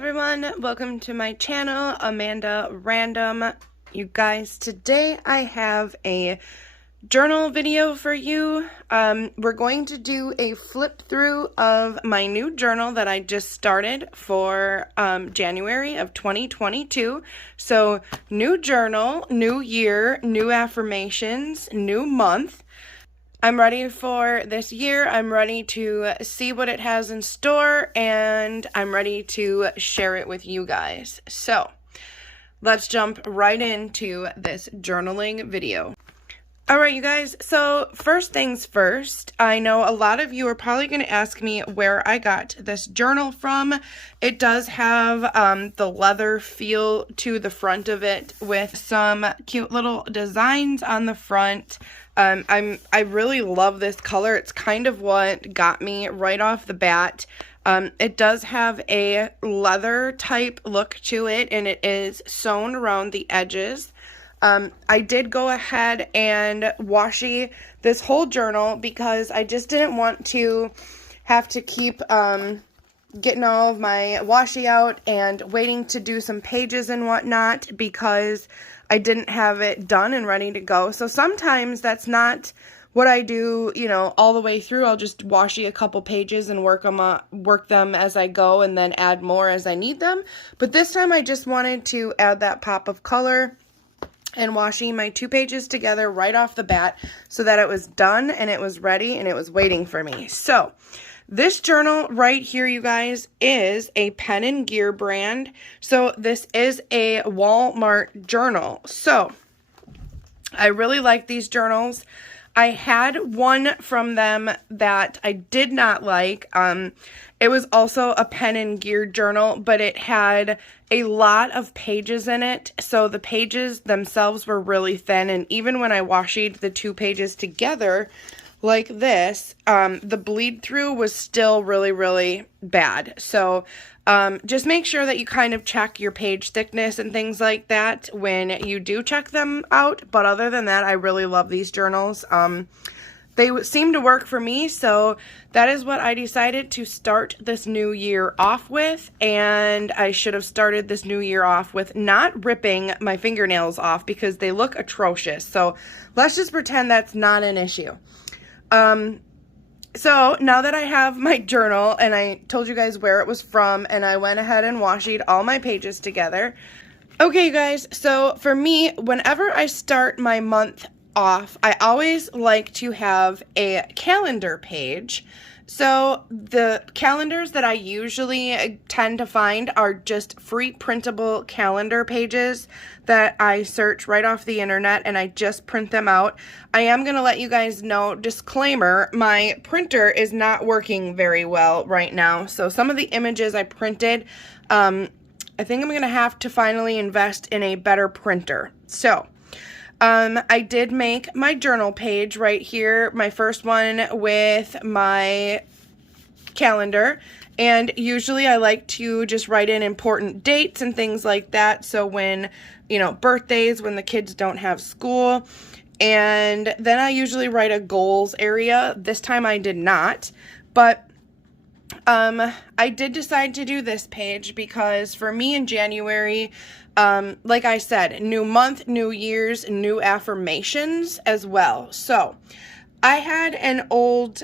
everyone, welcome to my channel, Amanda Random. You guys, today I have a journal video for you. We're going to do a flip through of my new journal that I just started for January of 2022. So new journal, new year, new affirmations, new month. I'm ready for this year. I'm ready to see what it has in store, and I'm ready to share it with you guys. So let's jump right into this journaling video. All right, you guys, so first things first, I know a lot of you are probably going to ask me where I got this journal from. It does have the leather feel to the front of it with some cute little designs on the front. I really love this color. It's kind of what got me right off the bat. It does have a leather type look to it, and it is sewn around the edges. I did go ahead and washi this whole journal because I just didn't want to have to keep getting all of my washi out and waiting to do some pages and whatnot because I didn't have it done and ready to go. So sometimes that's not what I do, you know, all the way through. I'll just washi a couple pages and work them as I go and then add more as I need them. But this time I just wanted to add that pop of color and washing my 2 pages together right off the bat so that it was done and it was ready and it was waiting for me. So this journal right here, you guys, is a Pen and Gear brand. So this is a Walmart journal. So I really like these journals. I had one from them that I did not like. It was also a Pen and Gear journal, but it had a lot of pages in it. So the pages themselves were really thin. And even when I washied the 2 pages together like this, the bleed through was still really, really bad. So just make sure that you kind of check your page thickness and things like that when you do check them out. But other than that, I really love these journals. They seem to work for me, so that is what I decided to start this new year off with. And I should have started this new year off with not ripping my fingernails off because they look atrocious. So let's just pretend that's not an issue. So now that I have my journal and I told you guys where it was from and I went ahead and washied all my pages together. Okay, you guys, so for me, whenever I start my month off, I always like to have a calendar page. So the calendars that I usually tend to find are just free printable calendar pages that I search right off the internet and I just print them out. I am going to let you guys know, disclaimer, my printer is not working very well right now. So some of the images I printed, I think I'm going to have to finally invest in a better printer. So I did make my journal page right here, my first one with my calendar, and usually I like to just write in important dates and things like that, so when, you know, birthdays, when the kids don't have school, and then I usually write a goals area. This time I did not, but I did decide to do this page because for me in January, like I said, new month, new years, new affirmations as well. So I had an old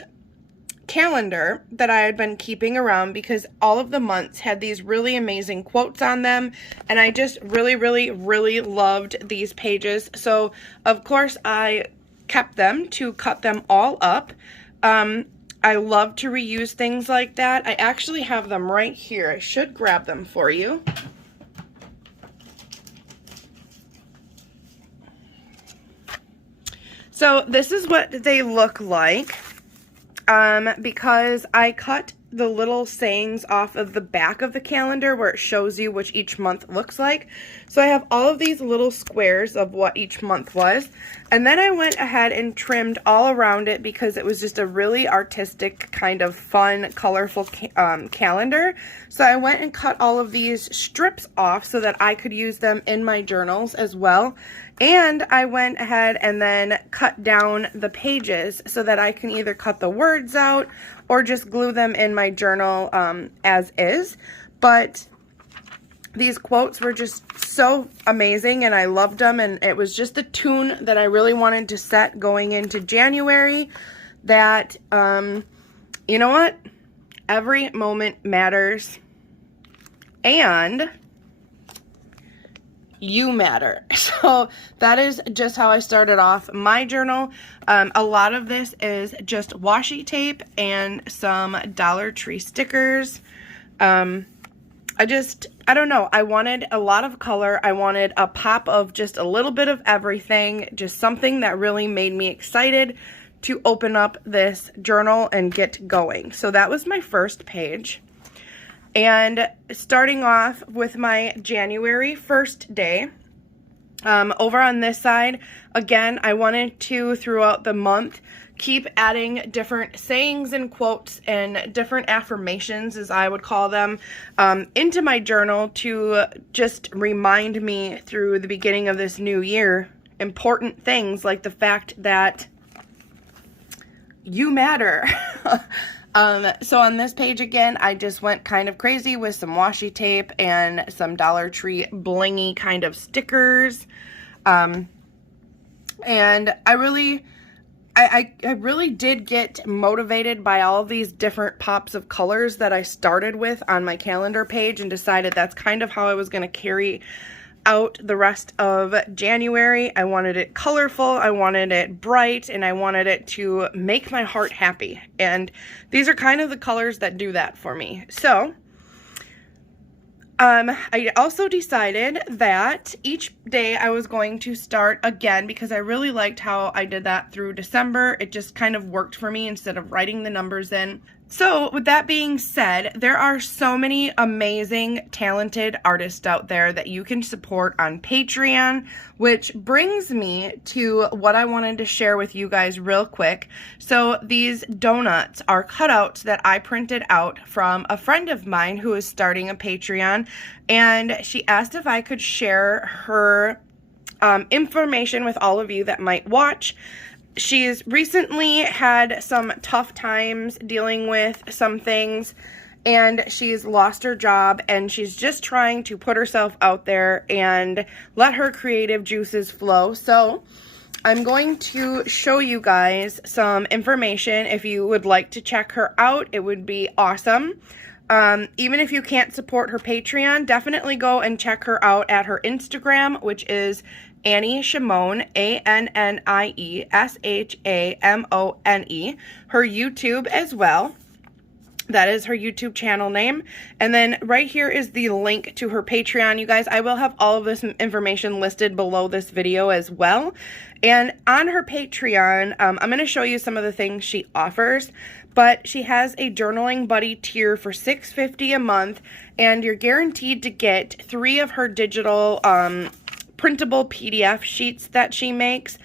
calendar that I had been keeping around because all of the months had these really amazing quotes on them, and I just really loved these pages. So of course I kept them to cut them all up. I love to reuse things like that. I actually have them right here. I should grab them for you. So this is what they look like, because I cut the little sayings off of the back of the calendar where it shows you which each month looks like. So I have all of these little squares of what each month was, and then I went ahead and trimmed all around it because it was just a really artistic, kind of fun, colorful calendar. So I went and cut all of these strips off so that I could use them in my journals as well. And I went ahead and then cut down the pages so that I can either cut the words out or just glue them in my journal as is. But these quotes were just so amazing and I loved them, and it was just the tune that I really wanted to set going into January, that, you know what? Every moment matters, and you matter. So that is just how I started off my journal. A lot of this is just washi tape and some Dollar Tree stickers. I don't know, I wanted a lot of color. I wanted a pop of just a little bit of everything, just something that really made me excited to open up this journal and get going. So that was my first page. And starting off with my January 1st day, over on this side, again, I wanted to, throughout the month, keep adding different sayings and quotes and different affirmations, as I would call them, into my journal to just remind me through the beginning of this new year important things, like the fact that you matter. So on this page again, I just went kind of crazy with some washi tape and some Dollar Tree blingy kind of stickers. And I really did get motivated by all of these different pops of colors that I started with on my calendar page, and decided that's kind of how I was going to carry out the rest of January. I wanted it colorful, I wanted it bright, and I wanted it to make my heart happy. And these are kind of the colors that do that for me. So I also decided that each day I was going to start again, because I really liked how I did that through December. It just kind of worked for me instead of writing the numbers in. So with that being said, there are so many amazing, talented artists out there that you can support on Patreon, which brings me to what I wanted to share with you guys real quick. So these donuts are cutouts that I printed out from a friend of mine who is starting a Patreon, and she asked if I could share her information with all of you that might watch. She's recently had some tough times dealing with some things, and she's lost her job, and she's just trying to put herself out there and let her creative juices flow. So I'm going to show you guys some information. If you would like to check her out, it would be awesome. Even if you can't support her Patreon, definitely go and check her out at her Instagram, which is Annie Shimone, ANNIESHAMONE. Her YouTube as well. That is her YouTube channel name. And then right here is the link to her Patreon. You guys, I will have all of this information listed below this video as well. And on her Patreon, I'm going to show you some of the things she offers. But she has a journaling buddy tier for $6.50 a month. And you're guaranteed to get 3 of her digital printable PDF sheets that she makes.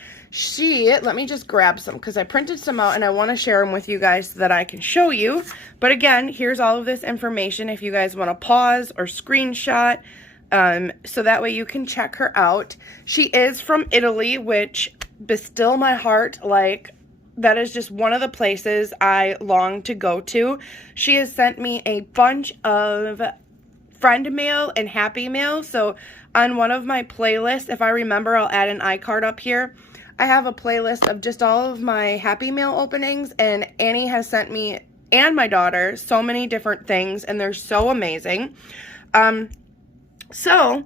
Let me just grab some because I printed some out and I want to share them with you guys so that I can show you. But again, here's all of this information if you guys want to pause or screenshot, so that way you can check her out. She is from Italy, which bestill my heart. Like, that is just one of the places I long to go to. She has sent me a bunch of friend mail and happy mail. So on one of my playlists, if I remember, I'll add an iCard up here. I have a playlist of just all of my happy mail openings, and Annie has sent me and my daughter so many different things, and they're so amazing. So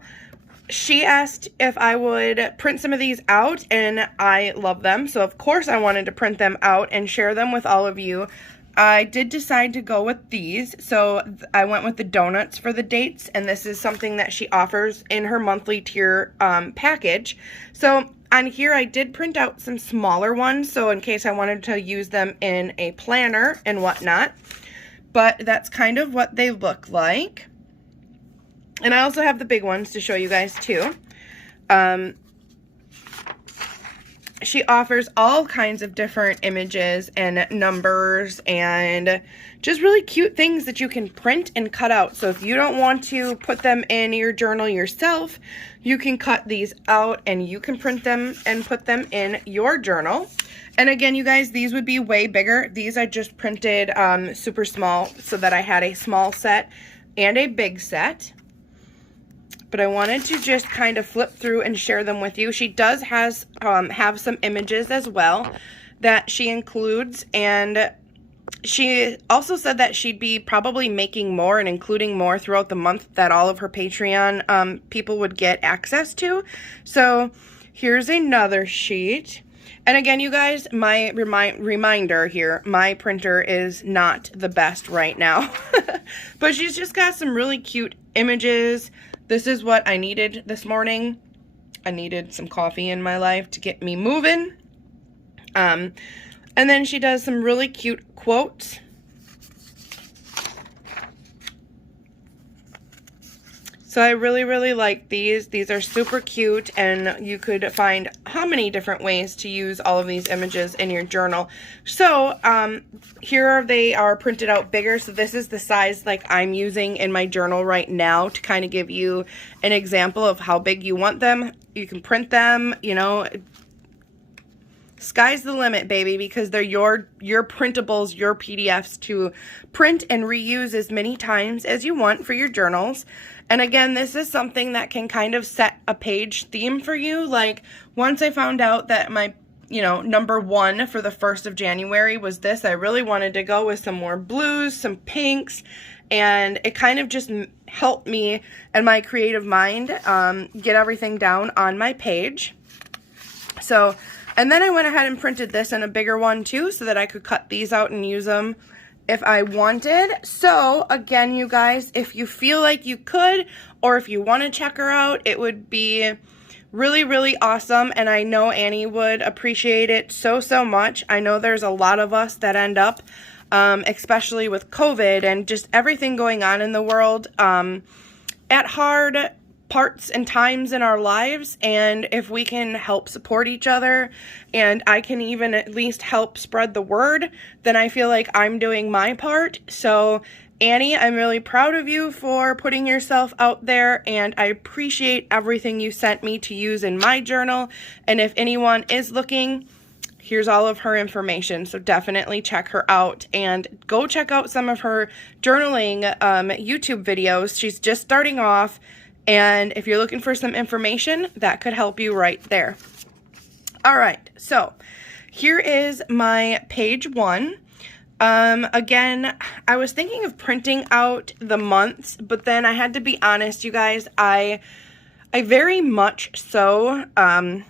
she asked if I would print some of these out, and I love them. So of course I wanted to print them out and share them with all of you. I did decide to go with these, so I went with the donuts for the dates, and this is something that she offers in her monthly tier package. So on here I did print out some smaller ones, so in case I wanted to use them in a planner and whatnot. But that's kind of what they look like. And I also have the big ones to show you guys too. She offers all kinds of different images and numbers and just really cute things that you can print and cut out. So if you don't want to put them in your journal yourself, you can cut these out and you can print them and put them in your journal. And again, you guys, these would be way bigger. These I just printed super small so that I had a small set and a big set. but I wanted to just kind of flip through and share them with you. She does have some images as well that she includes, and she also said that she'd be probably making more and including more throughout the month that all of her Patreon people would get access to. So here's another sheet. And again, you guys, my reminder here, my printer is not the best right now. But she's just got some really cute images. This is what I needed this morning. I needed some coffee in my life to get me moving. And then she does some really cute quotes. So I really, really like these. These are super cute, and you could find how many different ways to use all of these images in your journal. So here they are printed out bigger. So this is the size like I'm using in my journal right now to kind of give you an example of how big you want them. You can print them, you know. Sky's the limit, baby, because they're your printables, your PDFs to print and reuse as many times as you want for your journals. And again, this is something that can kind of set a page theme for you. Like, once I found out that my, number one for the 1st of January was this, I really wanted to go with some more blues, some pinks, and it kind of just helped me and my creative mind get everything down on my page. So, and then I went ahead and printed this in a bigger one too, so that I could cut these out and use them if I wanted. So again, you guys, if you feel like you could, or if you want to check her out, it would be really, really awesome. And I know Annie would appreciate it so, so much. I know there's a lot of us that end up, especially with COVID and just everything going on in the world, at hard parts and times in our lives, and if we can help support each other, and I can even at least help spread the word, then I feel like I'm doing my part. So Annie, I'm really proud of you for putting yourself out there, and I appreciate everything you sent me to use in my journal. And if anyone is looking, here's all of her information, so definitely check her out, and go check out some of her journaling YouTube videos. She's just starting off, and if you're looking for some information, that could help you right there. All right, so here is my page 1. Again, I was thinking of printing out the months, but then I had to be honest, you guys, I very much so want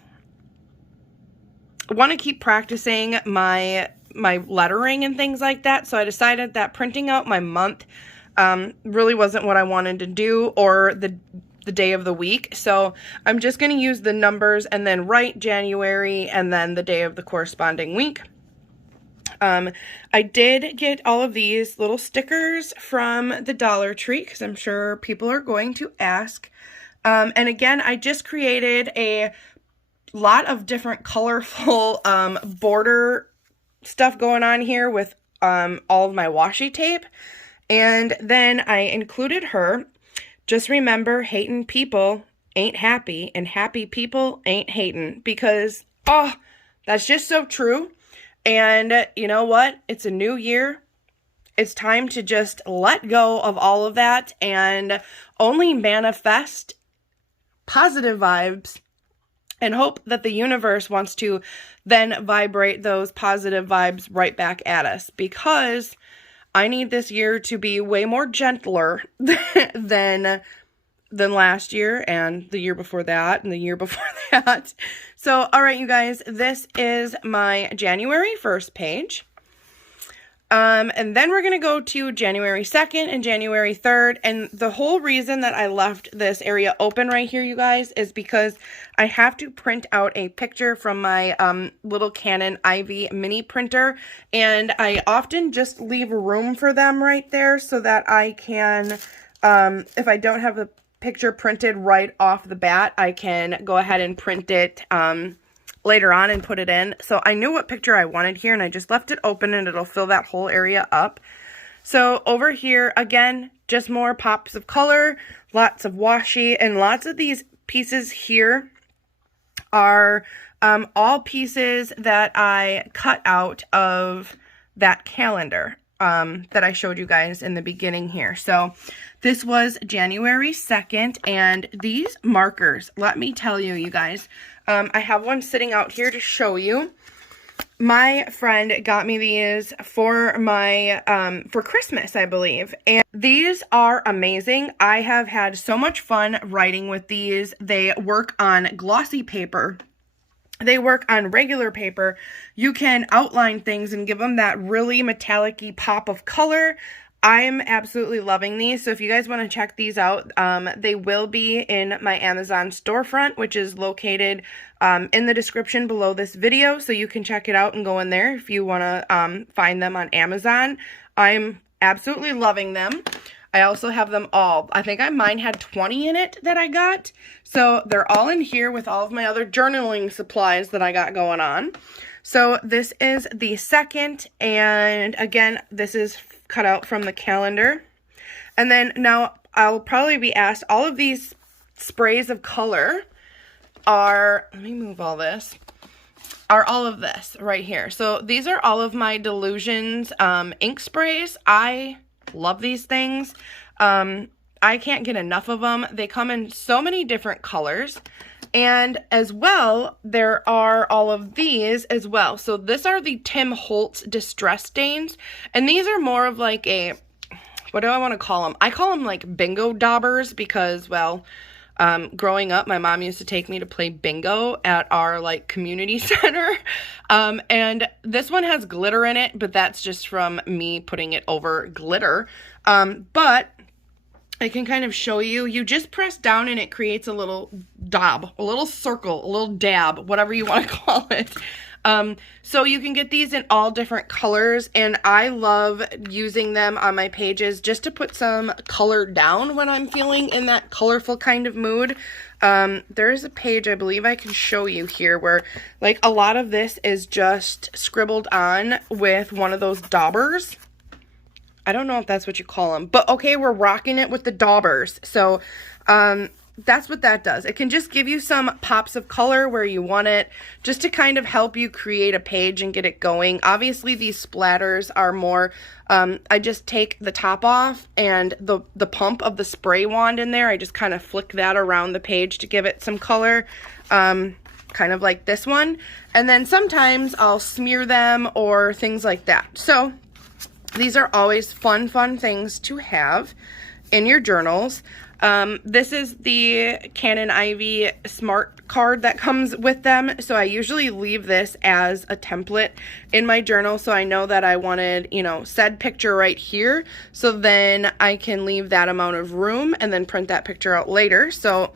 to keep practicing my lettering and things like that, so I decided that printing out my month really wasn't what I wanted to do, or the day of the week. So I'm just going to use the numbers and then write January and then the day of the corresponding week. I did get all of these little stickers from the Dollar Tree, because I'm sure people are going to ask. And again, I just created a lot of different colorful border stuff going on here with all of my washi tape. And then I included her. Just remember, hating people ain't happy, and happy people ain't hating, because, oh, that's just so true. And you know what? It's a new year. It's time to just let go of all of that and only manifest positive vibes, and hope that the universe wants to then vibrate those positive vibes right back at us, because I need this year to be way more gentler than last year, and the year before that, and the year before that. So, all right, you guys, this is my January 1st page. And then we're going to go to January 2nd and January 3rd. And the whole reason that I left this area open right here, you guys, is because I have to print out a picture from my little Canon Ivy mini printer. And I often just leave room for them right there so that I can, if I don't have the picture printed right off the bat, I can go ahead and print it later on and put it in. So I knew what picture I wanted here, and I just left it open, and it'll fill that whole area up. So over here, again, just more pops of color, lots of washi, and lots of these pieces here are all pieces that I cut out of that calendar. that I showed you guys in the beginning here. So this was January 2nd, and these markers, let me tell you, you guys, I have one sitting out here to show you. My friend got me these for my, for Christmas, I believe. And these are amazing. I have had so much fun writing with these. They work on glossy paper. They work on regular paper. You can outline things and give them that really metallic-y pop of color. I'm absolutely loving these. So if you guys want to check these out, they will be in my Amazon storefront, which is located in the description below this video. So you can check it out and go in there if you want to find them on Amazon. I'm absolutely loving them. I also have them all. I think mine had 20 in it that I got. So they're all in here with all of my other journaling supplies that I got going on. So this is the second, and again, this is cut out from the calendar. And then now I'll probably be asked, all of these sprays of color are, let me move all this, are all of this right here. So these are all of my Delusions ink sprays. I love these things. I can't get enough of them. They come in so many different colors. And as well, there are all of these as well. So these are the Tim Holtz Distress Stains. And these are more of like a, what do I want to call them? I call them like bingo daubers because, well, growing up, my mom used to take me to play bingo at our like community center. And this one has glitter in it, but that's just from me putting it over glitter. But I can kind of show you. You just press down and it creates a little dab, a little circle, a little dab, whatever you want to call it. So you can get these in all different colors, and I love using them on my pages just to put some color down when I'm feeling in that colorful kind of mood. There's a page I believe I can show you here where like a lot of this is just scribbled on with one of those daubers. I don't know if that's what you call them, but okay, we're rocking it with the daubers. So, that's what that does. It can just give you some pops of color where you want it, just to kind of help you create a page and get it going. Obviously, these splatters are more, I just take the top off and the pump of the spray wand in there, I just kind of flick that around the page to give it some color, kind of like this one. And then sometimes I'll smear them or things like that. So these are always fun things to have in your journals. This is the Canon Ivy Smart card that comes with them. So I usually leave this as a template in my journal. So I know that I wanted, you know, said picture right here. So then I can leave that amount of room and then print that picture out later. So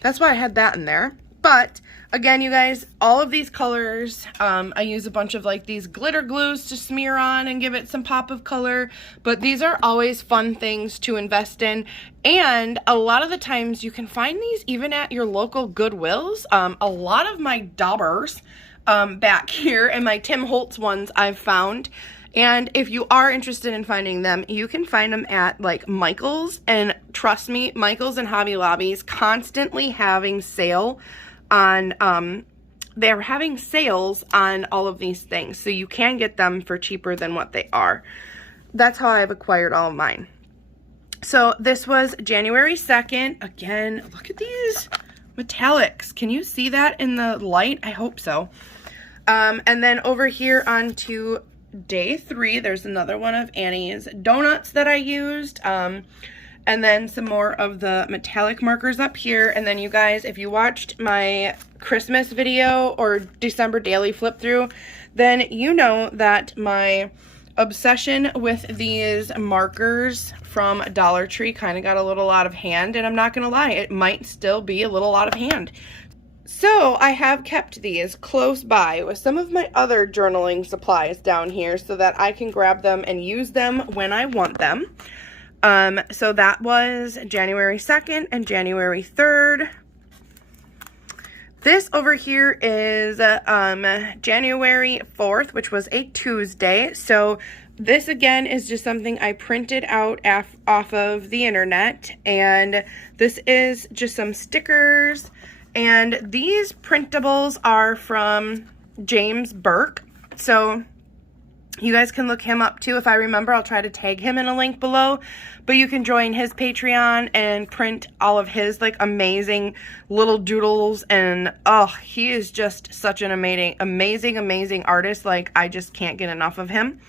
that's why I had that in there. But again, you guys, all of these colors, I use a bunch of like these glitter glues to smear on and give it some pop of color, but these are always fun things to invest in. And a lot of the times you can find these even at your local Goodwills. A lot of my daubers back here and my Tim Holtz ones I've found. And if you are interested in finding them, you can find them at like Michael's. And trust me, Michael's and Hobby Lobby's constantly having sale on, they're having sales on all of these things. So you can get them for cheaper than what they are. That's how I've acquired all of mine. So this was January 2nd. Again, look at these metallics. Can you see that in the light? I hope so. And then over here on to day 3, there's another one of Annie's donuts that I used. And then some more of the metallic markers up here. And then you guys, if you watched my Christmas video or December daily flip through, then you know that my obsession with these markers from Dollar Tree kind of got a little out of hand. And I'm not going to lie, it might still be a little out of hand. So I have kept these close by with some of my other journaling supplies down here so that I can grab them and use them when I want them. So that was January 2nd and January 3rd. This over here is January 4th, which was a Tuesday. So this again is just something I printed out off of the internet. And this is just some stickers. And these printables are from James Burke. So You guys can look him up too. If I remember, I'll try to tag him in a link below. But you can join his Patreon and print all of his like amazing little doodles. And oh, he is just such an amazing artist. Like, I just can't get enough of him.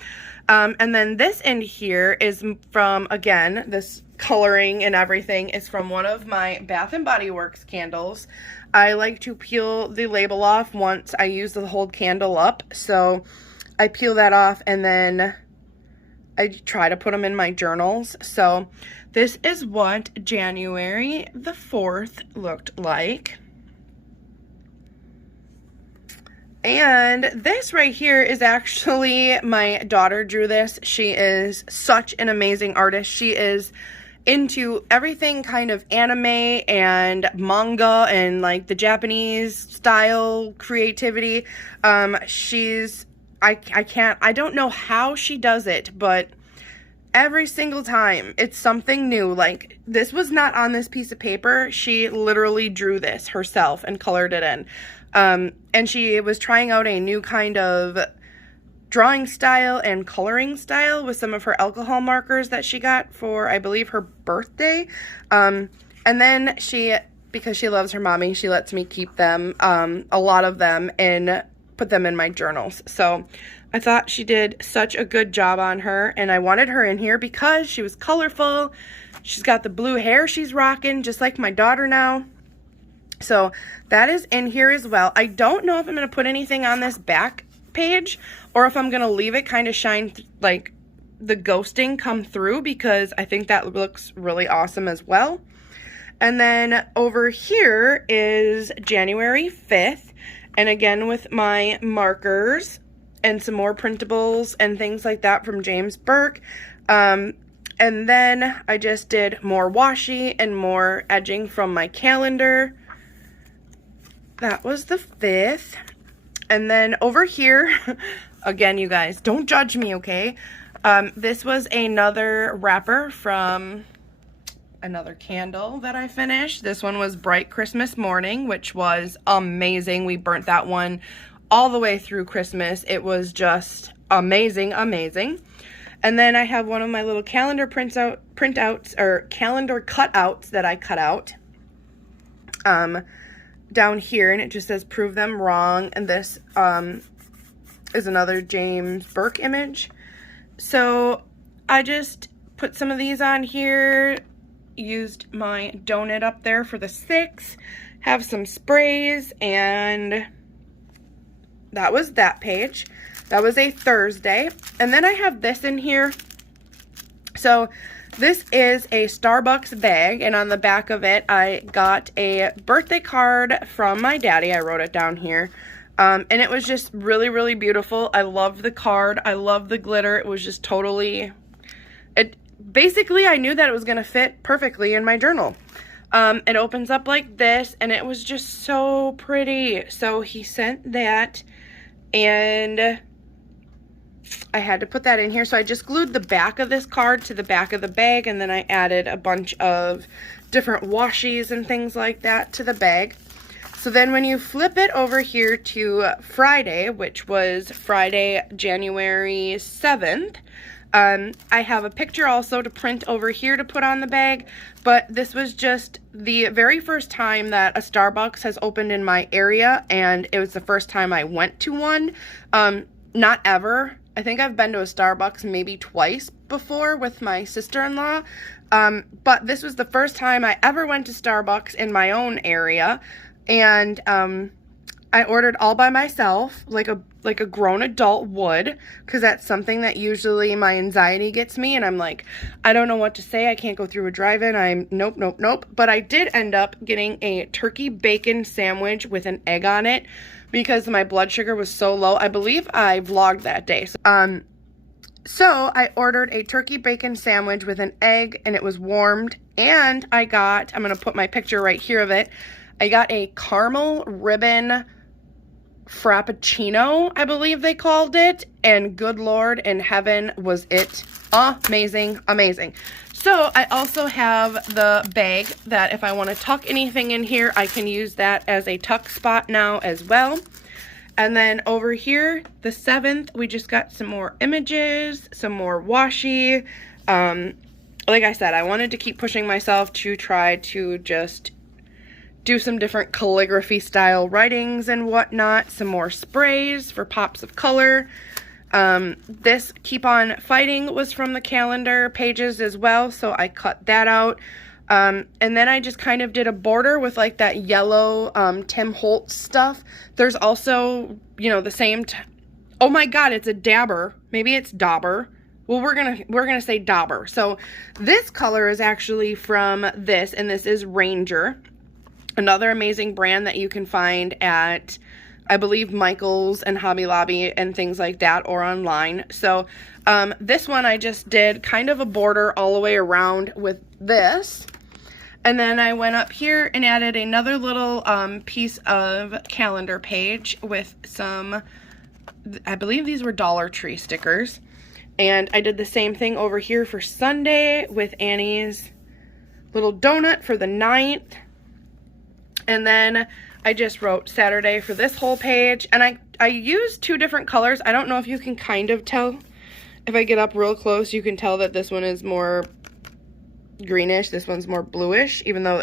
And then this in here is from, again, this coloring and everything is from one of my Bath & Body Works candles. I like to peel the label off once I use the whole candle up. So I peel that off and then I try to put them in my journals. So this is what January the 4th looked like. And this right here is actually, my daughter drew this. She is such an amazing artist. She is into everything kind of anime and manga and like the Japanese style creativity. I don't know how she does it, but every single time it's something new. Like, this was not on this piece of paper. She literally drew this herself and colored it in. And she was trying out a new kind of drawing style and coloring style with some of her alcohol markers that she got for, I believe, her birthday. And then because she loves her mommy, she lets me keep them, a lot of them, and put them in my journals. So I thought she did such a good job on her, and I wanted her in here because she was colorful. She's got the blue hair she's rocking, just like my daughter now. So that is in here as well. I don't know if I'm going to put anything on this back page or if I'm going to leave it kind of shine, like the ghosting come through, because I think that looks really awesome as well. And then over here is January 5th. And again, with my markers and some more printables and things like that from James Burke. And then I just did more washi and more edging from my calendar. That was the 5th. And then over here, again, you guys, don't judge me, okay? This was another wrapper from another candle that I finished. This one was Bright Christmas Morning, which was amazing. We burnt that one all the way through Christmas. It was just amazing. And then I have one of my little calendar printouts or calendar cutouts that I cut out down here, and it just says prove them wrong. And this is another James Burke image. So I just put some of these on here, used my donut up there for the 6, have some sprays, and that was that page. That was a Thursday. And then I have this in here. So this is a Starbucks bag, and on the back of it, I got a birthday card from my daddy. I wrote it down here. And it was just really beautiful. I love the card. I love the glitter. It was just totally... Basically, I knew that it was going to fit perfectly in my journal. It opens up like this, and it was just so pretty. So he sent that, and I had to put that in here. So I just glued the back of this card to the back of the bag, and then I added a bunch of different washies and things like that to the bag. So then when you flip it over here to Friday, which was Friday, January 7th, I have a picture also to print over here to put on the bag, but this was just the very first time that a Starbucks has opened in my area, and it was the first time I went to one. Not ever. I think I've been to a Starbucks maybe twice before with my sister-in-law, but this was the first time I ever went to Starbucks in my own area, and I ordered all by myself, like a grown adult would, because that's something that usually my anxiety gets me, and I'm like, I don't know what to say. I can't go through a drive-in. Nope. But I did end up getting a turkey bacon sandwich with an egg on it because my blood sugar was so low. I believe I vlogged that day. So I ordered a turkey bacon sandwich with an egg, and it was warmed, and I'm going to put my picture right here of it. I got a caramel ribbon frappuccino, I believe they called it, and good Lord in heaven, was it amazing. So I also have the bag that if I want to tuck anything in here, I can use that as a tuck spot now as well. And then over here, the 7th, we just got some more images, some more washi. Like I said, I wanted to keep pushing myself to try to just do some different calligraphy style writings and whatnot. Some more sprays for pops of color. This Keep On Fighting was from the calendar pages as well, so I cut that out. And then I just kind of did a border with like that yellow Tim Holtz stuff. There's also, you know, the same oh my god, it's a dabber. Maybe it's dauber. Well, we're gonna say dauber. So this color is actually from this, and this is Ranger, another amazing brand that you can find at, I believe, Michael's and Hobby Lobby and things like that, or online. So this one I just did kind of a border all the way around with this. And then I went up here and added another little piece of calendar page with some, I believe these were Dollar Tree stickers. And I did the same thing over here for Sunday with Annie's little donut for the 9th. And then I just wrote Saturday for this whole page. And I used 2 different colors. I don't know if you can kind of tell. If I get up real close, you can tell that this one is more greenish, this one's more bluish, even though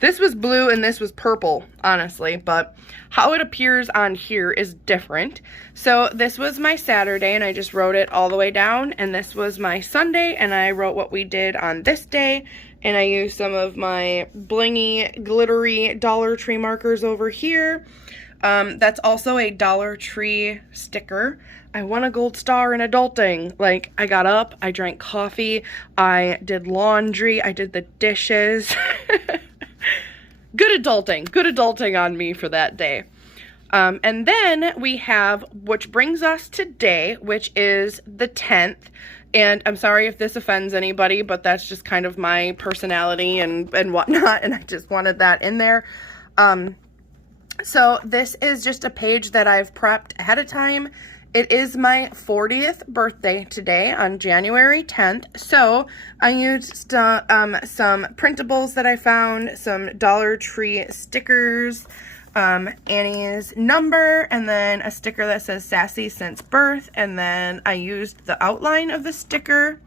this was blue and this was purple, honestly, but how it appears on here is different. So this was my Saturday and I just wrote it all the way down, and this was my Sunday and I wrote what we did on this day, and I used some of my blingy, glittery Dollar Tree markers over here. That's also a Dollar Tree sticker. I won a gold star in adulting. Like, I got up, I drank coffee, I did laundry, I did the dishes. Good adulting on me for that day. And then we have, which brings us today, which is the 10th. And I'm sorry if this offends anybody, but that's just kind of my personality and whatnot, and I just wanted that in there. So this is just a page that I've prepped ahead of time. It is my 40th birthday today on January 10th. So I used some printables that I found, some Dollar Tree stickers, Annie's number, and then a sticker that says Sassy Since Birth. And then I used the outline of the sticker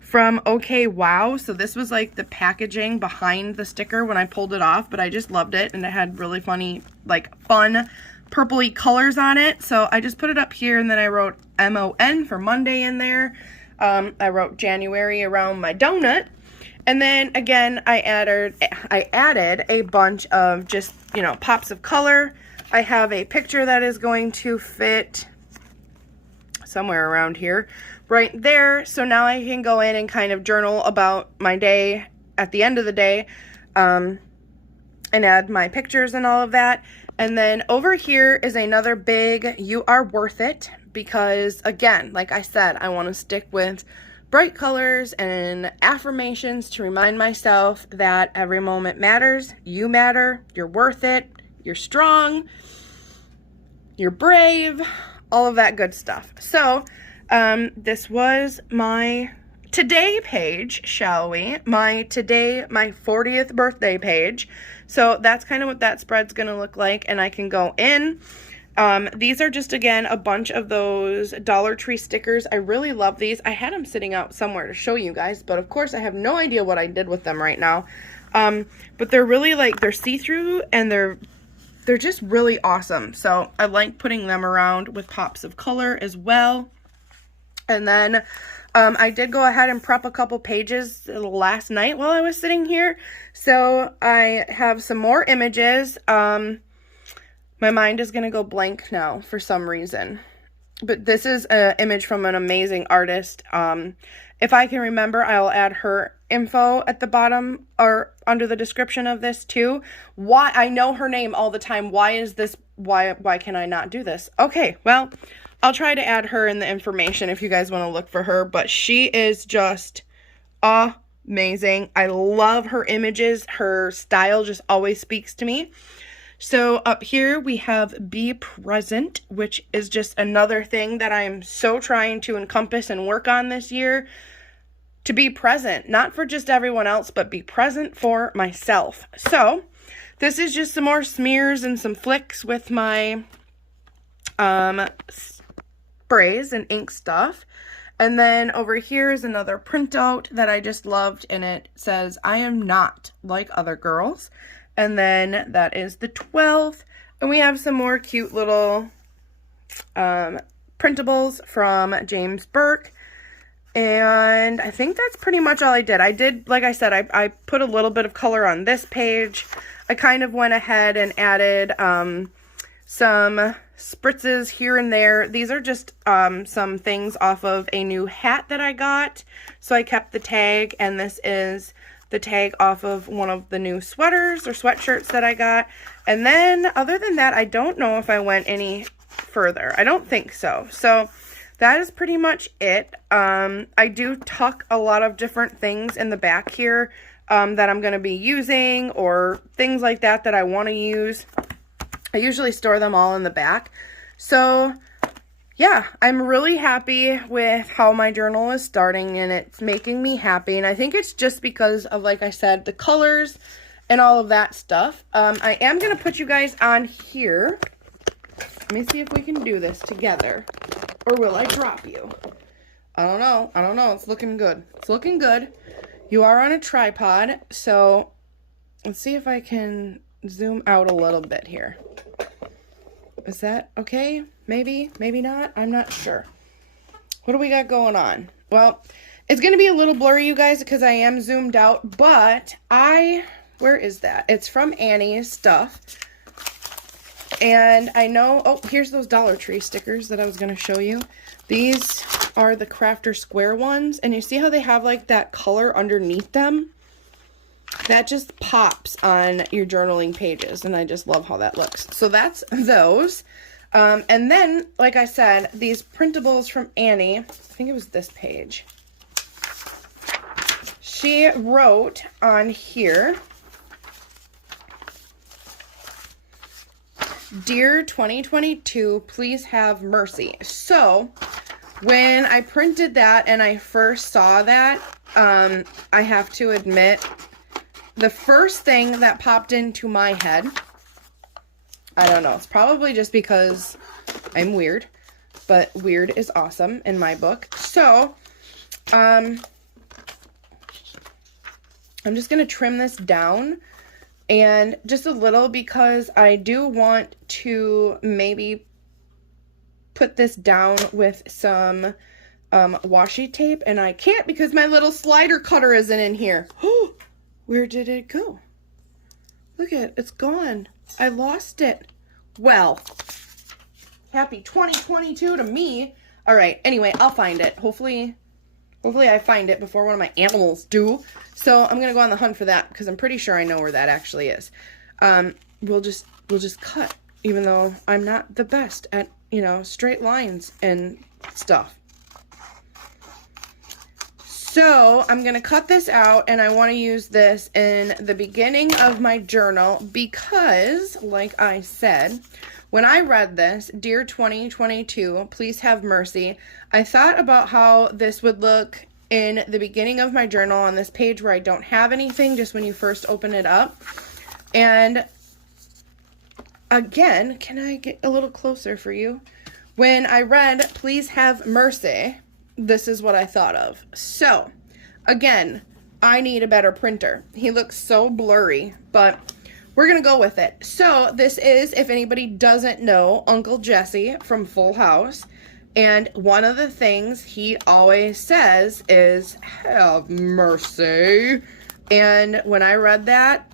from OK Wow. So this was like the packaging behind the sticker when I pulled it off, but I just loved it, and it had really funny, like fun purpley colors on it. So I just put it up here, and then I wrote MON for Monday in there. I wrote January around my donut. And then again, I added a bunch of just, you know, pops of color. I have a picture that is going to fit somewhere around here, right there. So now I can go in and kind of journal about my day at the end of the day, and add my pictures and all of that. And then over here is another big You Are Worth It, because again, like I said, I want to stick with bright colors and affirmations to remind myself that every moment matters. You matter, you're worth it, you're strong, you're brave, all of that good stuff. So this was my today page, shall we? My 40th birthday page. So that's kind of what that spread's gonna look like, and I can go in. These are just, again, a bunch of those Dollar Tree stickers. I really love these. I had them sitting out somewhere to show you guys, but of course I have no idea what I did with them right now. But they're really, like, they're see-through, and they're just really awesome. So I like putting them around with pops of color as well. And then I did go ahead and prep a couple pages last night while I was sitting here. So I have some more images. My mind is going to go blank now for some reason. But this is an image from an amazing artist. If I can remember, I'll add her info at the bottom or under the description of this too. Why? I know her name all the time. Why is this? Why can I not do this? Okay, well, I'll try to add her in the information if you guys want to look for her. But she is just amazing. I love her images. Her style just always speaks to me. So up here we have Be Present, which is just another thing that I'm so trying to encompass and work on this year. To be present, not for just everyone else, but be present for myself. So this is just some more smears and some flicks with my sprays and ink stuff. And then over here is another printout that I just loved, and it says, "I am not like other girls." And then that is the 12th. And we have some more cute little printables from James Burke. And I think that's pretty much all I did. I did, like I said, I put a little bit of color on this page. I kind of went ahead and added some spritzes here and there. These are just some things off of a new hat that I got. So I kept the tag, and this is the tag off of one of the new sweaters or sweatshirts that I got. And then other than that, I don't know if I went any further. I don't think so. So that is pretty much it. I do tuck a lot of different things in the back here that I'm going to be using, or things like that that I want to use. I usually store them all in the back. So yeah, I'm really happy with how my journal is starting, and it's making me happy. And I think it's just because of, like I said, the colors and all of that stuff. I am going to put you guys on here. Let me see if we can do this together. Or will I drop you? I don't know. I don't know. It's looking good. It's looking good. You are on a tripod, so let's see if I can zoom out a little bit here. Is that okay? Maybe, maybe not. I'm not sure. What do we got going on? Well, it's going to be a little blurry, you guys, because I am zoomed out, but where is that? It's from Annie's stuff. And I know, oh, here's those Dollar Tree stickers that I was going to show you. These are the Crafter Square ones. And you see how they have like that color underneath them? That just pops on your journaling pages. And I just love how that looks. So that's those. And then, like I said, these printables from Annie. I think it was this page. She wrote on here, "Dear 2022, please have mercy." So when I printed that and I first saw that, I have to admit, the first thing that popped into my head, I don't know, it's probably just because I'm weird, but weird is awesome in my book. So I'm just going to trim this down, and just a little, because I do want to maybe put this down with some washi tape, and I can't because my little slider cutter isn't in here. Where did it go? Look at it, it's gone. I lost it. Well, happy 2022 to me. All right, anyway, I'll find it. Hopefully I find it before one of my animals do. So I'm gonna go on the hunt for that, because I'm pretty sure I know where that actually is. We'll just cut, even though I'm not the best at, you know, straight lines and stuff. So I'm gonna cut this out, and I want to use this in the beginning of my journal because, like I said, when I read this, "Dear 2022, please have mercy," I thought about how this would look in the beginning of my journal on this page where I don't have anything, just when you first open it up. And again, can I get a little closer for you? When I read "please have mercy," this is what I thought of. So again, I need a better printer. He looks so blurry, but we're gonna go with it. So this is, if anybody doesn't know, Uncle Jesse from Full House. And one of the things he always says is, "Have mercy." And when I read that,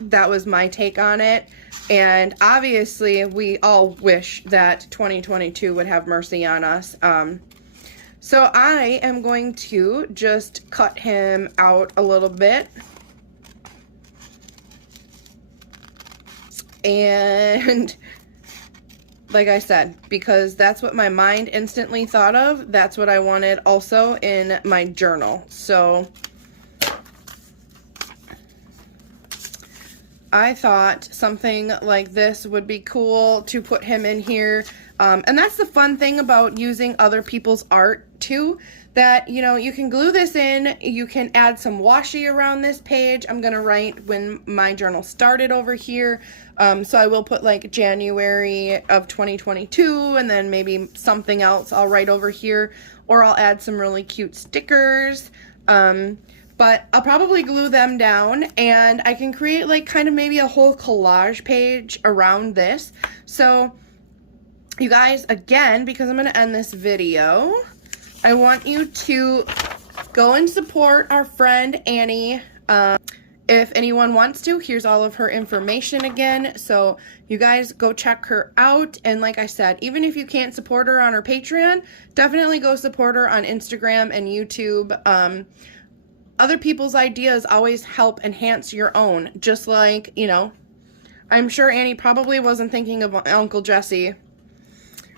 that was my take on it. And obviously, we all wish that 2022 would have mercy on us. So I am going to just cut him out a little bit. And like I said, because that's what my mind instantly thought of, that's what I wanted also in my journal. So I thought something like this would be cool to put him in here. And that's the fun thing about using other people's art too, that, you know, you can glue this in, you can add some washi around this page. I'm going to write when my journal started over here. So I will put like January of 2022, and then maybe something else I'll write over here, or I'll add some really cute stickers. But I'll probably glue them down, and I can create like kind of maybe a whole collage page around this. So you guys, again, because I'm going to end this video, I want you to go and support our friend Annie. If anyone wants to, here's all of her information again. So you guys go check her out. And like I said, even if you can't support her on her Patreon, definitely go support her on Instagram and YouTube. Other people's ideas always help enhance your own. Just like, you know, I'm sure Annie probably wasn't thinking of Uncle Jesse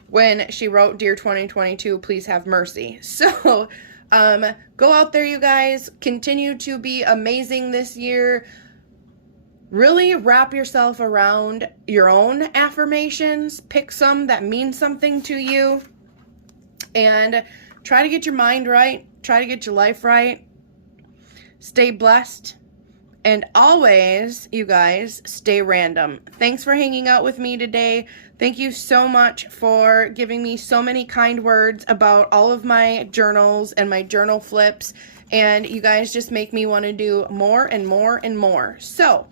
when she wrote, "Dear 2022, please have mercy." So, go out there, you guys. Continue to be amazing this year. Really wrap yourself around your own affirmations. Pick some that mean something to you. And try to get your mind right. Try to get your life right. Stay blessed. And always, you guys, stay random. Thanks for hanging out with me today. Thank you so much for giving me so many kind words about all of my journals and my journal flips. And you guys just make me want to do more and more and more. So,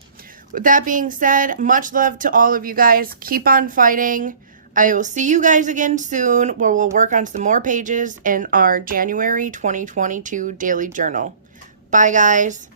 with that being said, much love to all of you guys. Keep on fighting. I will see you guys again soon, where we'll work on some more pages in our January 2022 daily journal. Bye, guys.